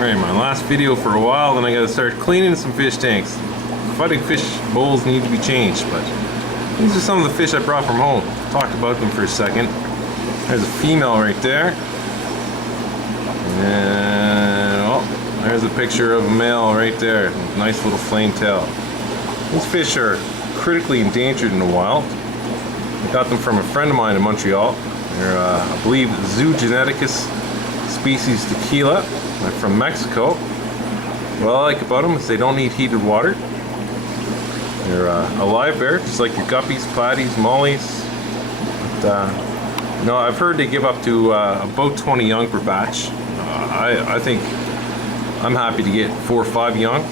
Alright, my last video for a while, then I gotta start cleaning some fish tanks. Fighting fish bowls need to be changed, but these are some of the fish I brought from home. Talked about them for a second. There's a female right there. And oh, there's a picture of a male right there. Nice little flame tail. These fish are critically endangered in the wild. I got them from a friend of mine in Montreal. They're, I believe, Zoogeneticus species tequilla. They're from Mexico. What I like about them is they don't need heated water. They're a live bear, just like your guppies, platies, mollies. But, you know, I've heard they give up to about 20 young per batch. I think I'm happy to get 4 or 5 young.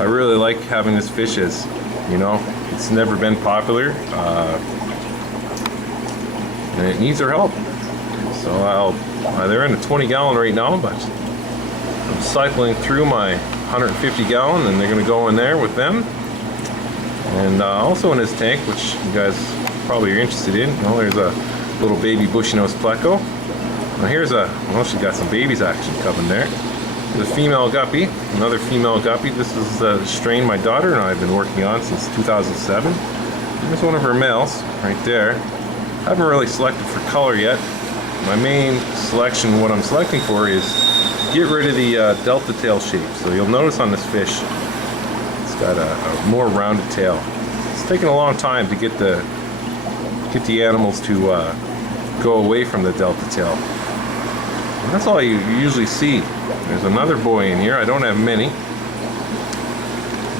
I really like having this fish as, you know, it's never been popular. And it needs our help. So they're in a 20 gallon right now, but I'm cycling through my 150 gallon and they're going to go in there with them. And also in this tank, which you guys probably are interested in, you know, there's a little baby bushy-nosed pleco. Now here's well, she's got some babies actually coming there. There's a female guppy, another female guppy. This is the strain my daughter and I have been working on since 2007. There's one of her males right there. I haven't really selected for color yet. My main selection, what I'm selecting for, is get rid of the delta tail shape. So you'll notice on this fish, it's got a more rounded tail. It's taken a long time to get the animals to go away from the delta tail. And that's all you usually see. There's another boy in here. I don't have many.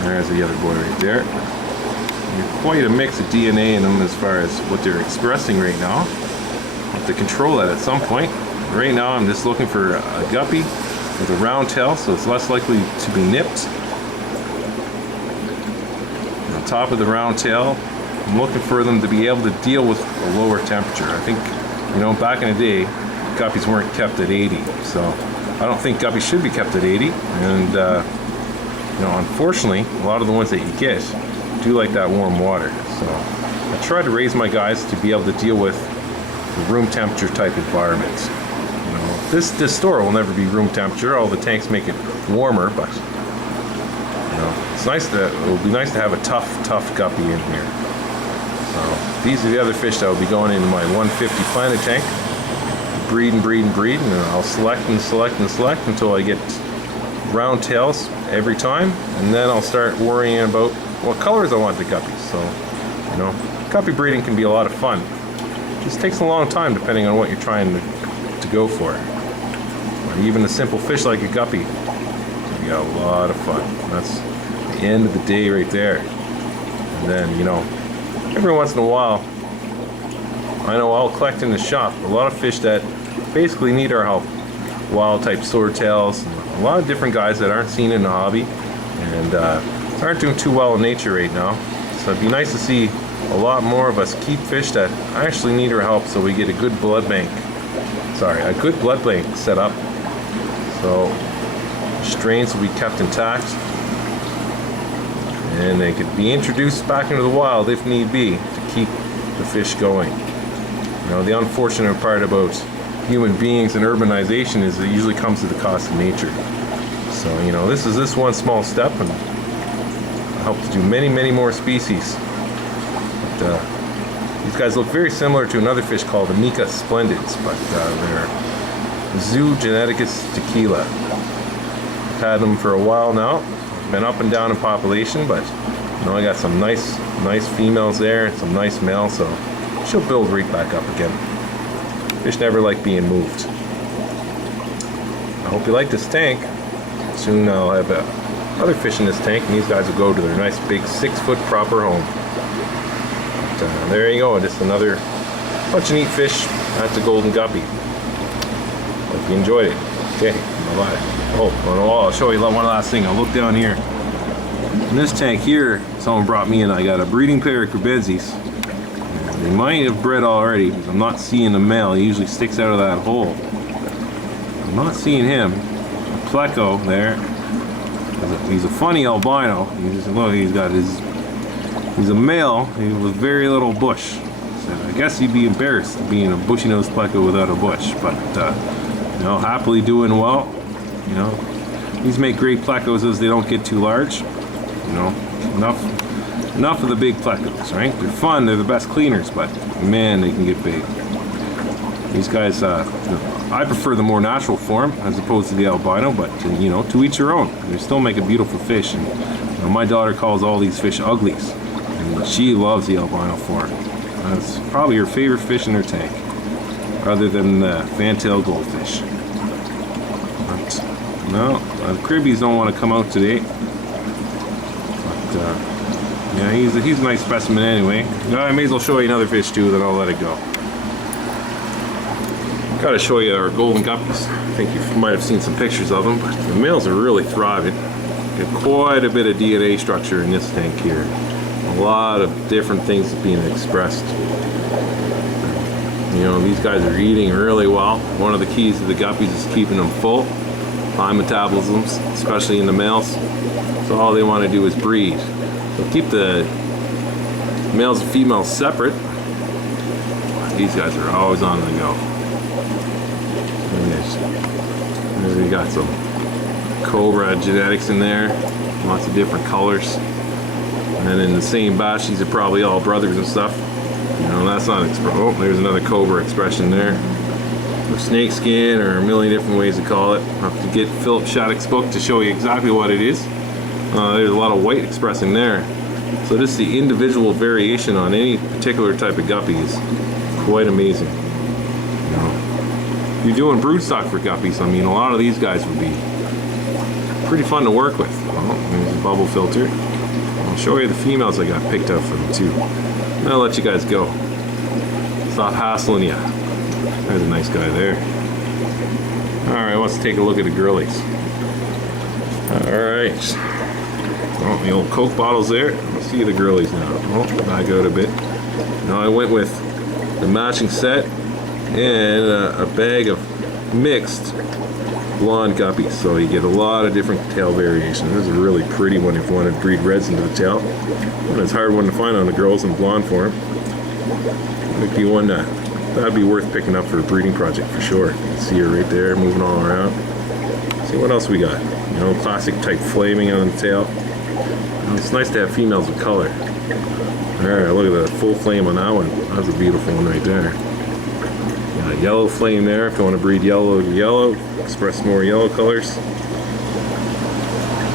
There's the other boy right there. There's quite a mix of DNA in them as far as what they're expressing right now. I have to control that at some point. Right now I'm just looking for a guppy with a round tail, so it's less likely to be nipped. On top of the round tail, I'm looking for them to be able to deal with a lower temperature. I think, you know, back in the day, guppies weren't kept at 80, so I don't think guppies should be kept at 80. And you know, unfortunately, a lot of the ones that you get do like that warm water. So I try to raise my guys to be able to deal with the room temperature type environments. You know, this store will never be room temperature. All the tanks make it warmer, but you know, it's nice it will be nice to have a tough guppy in here. So these are the other fish that will be going into my 150 planet tank. Breed and breed and breed, and I'll select and select and select until I get round tails every time, and then I'll start worrying about what colors I want the guppies. So, you know, guppy breeding can be a lot of fun. It just takes a long time depending on what you're trying to go for. Or even a simple fish like a guppy can be a lot of fun. That's the end of the day right there. And then, you know, every once in a while, I know I'll collect in the shop a lot of fish that basically need our help. Wild type swordtails, a lot of different guys that aren't seen in the hobby and aren't doing too well in nature right now. So it'd be nice to see a lot more of us keep fish that actually need our help, so we get a good blood bank. A good blood bank set up. So strains will be kept intact and they could be introduced back into the wild if need be to keep the fish going. You know, the unfortunate part about human beings and urbanization is it usually comes at the cost of nature. So, you know, this is this one small step, and I hope to do many more species. But, these guys look very similar to another fish called Amica splendens, but they're Zoogeneticus tequilla. I've had them for a while now. Been up and down in population, but you know, I got some nice females there and some nice males, so she'll build right back up again. Fish never like being moved. I hope you like this tank. Soon I'll have other fish in this tank, and these guys will go to their nice big 6-foot proper home. But, there you go, just another bunch of neat fish at the Golden Guppy. Hope you enjoyed it. Okay, bye-bye. Oh, I'll show you one last thing. I'll look down here. In this tank here, someone brought me in, I got a breeding pair of Crebetzies. They might have bred already, because I'm not seeing the male. He usually sticks out of that hole. I'm not seeing him. A pleco there. He's a funny albino. Look, he's a male with very little bush. So I guess he'd be embarrassed being a bushy-nosed pleco without a bush, but you know, happily doing well. You know, these make great plecos as they don't get too large. You know, enough of the big plecos, right? They're fun, they're the best cleaners, but man, they can get big. These guys, I prefer the more natural form as opposed to the albino, but you know, to each your own. They still make a beautiful fish, and you know, my daughter calls all these fish uglies, and she loves the albino form. That's probably her favorite fish in her tank, other than the fantail goldfish. But no, the cribbies don't want to come out today. But yeah, he's a nice specimen anyway. I may as well show you another fish too, then I'll let it go. Gotta show you our golden guppies. I think you might have seen some pictures of them, but the males are really thriving. Got quite a bit of DNA structure in this tank here. A lot of different things being expressed. You know, these guys are eating really well. One of the keys to the guppies is keeping them full. High metabolisms, especially in the males. So all they want to do is breed. So keep the males and females separate. These guys are always on the go. We got some cobra genetics in there, lots of different colors, and then in the same batch these are probably all brothers and stuff. You know, that's not oh, there's another cobra expression there, or snake skin, or a million different ways to call it. I'll have to get Philip Shattuck's book to show you exactly what it is. There's a lot of white expressing there, so just the individual variation on any particular type of guppy is quite amazing. You're doing broodstock for guppies, I mean, a lot of these guys would be pretty fun to work with. Oh, there's a bubble filter. I'll show you the females I got picked up for them too. And I'll let you guys go. Stop hassling you. There's a nice guy there. Alright, let's take a look at the girlies. Alright. Oh, the old Coke bottles there. Let's see the girlies now. Oh, back out a bit. Now I went with the matching set and a bag of mixed blonde guppies, so you get a lot of different tail variation. This is a really pretty one if you want to breed reds into the tail. And it's a hard one to find on the girls in blonde form. Might be one that'd be worth picking up for a breeding project for sure. You can see her right there moving all around. See what else we got. You know, classic type flaming on the tail. And it's nice to have females with color. Alright, look at the full flame on that one. That's a beautiful one right there. Yellow flame there if you want to breed yellow to yellow, express more yellow colors.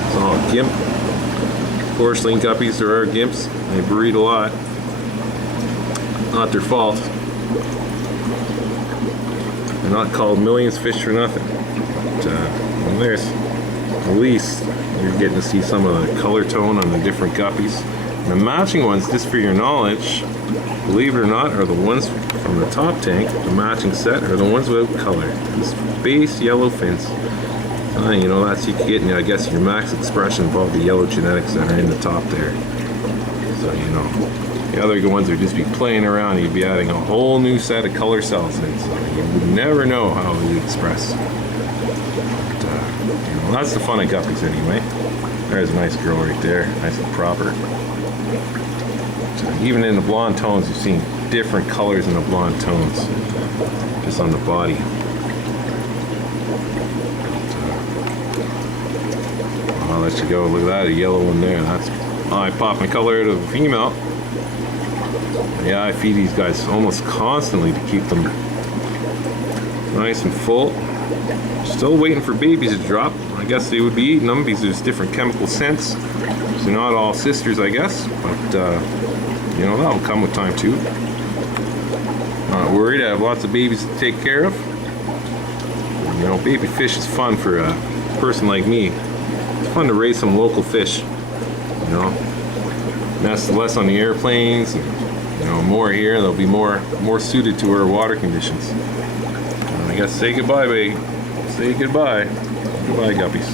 It's all gimp. Porcelain guppies, there are gimps. They breed a lot. Not their fault. They're not called millions fish for nothing. But, well, there's at least you're getting to see some of the color tone on the different guppies. And the matching ones, just for your knowledge, believe it or not, are the ones from the top tank. The matching set are the ones without color. This base yellow fins. You know, that's you getting, I guess, your max expression of all the yellow genetics that are in the top there. So you know, the other ones would just be playing around. You'd be adding a whole new set of color cells in, so you would never know how it would express. But, you know, that's the fun of guppies anyway. There's a nice girl right there, nice and proper. Even in the blonde tones, you've seen different colors in the blonde tones, just on the body. I'll let you go. Look at that, a yellow one there. That's eye-popping color out of a female. Yeah, I feed these guys almost constantly to keep them nice and full. Still waiting for babies to drop. I guess they would be eating them because there's different chemical scents. So not all sisters, I guess, but you know, that'll come with time too. Not worried, I have lots of babies to take care of. You know, baby fish is fun for a person like me. It's fun to raise some local fish. You know, nest less on the airplanes. And, you know, more here. They'll be more suited to our water conditions. And I guess say goodbye, babe. Say goodbye. Goodbye, guppies.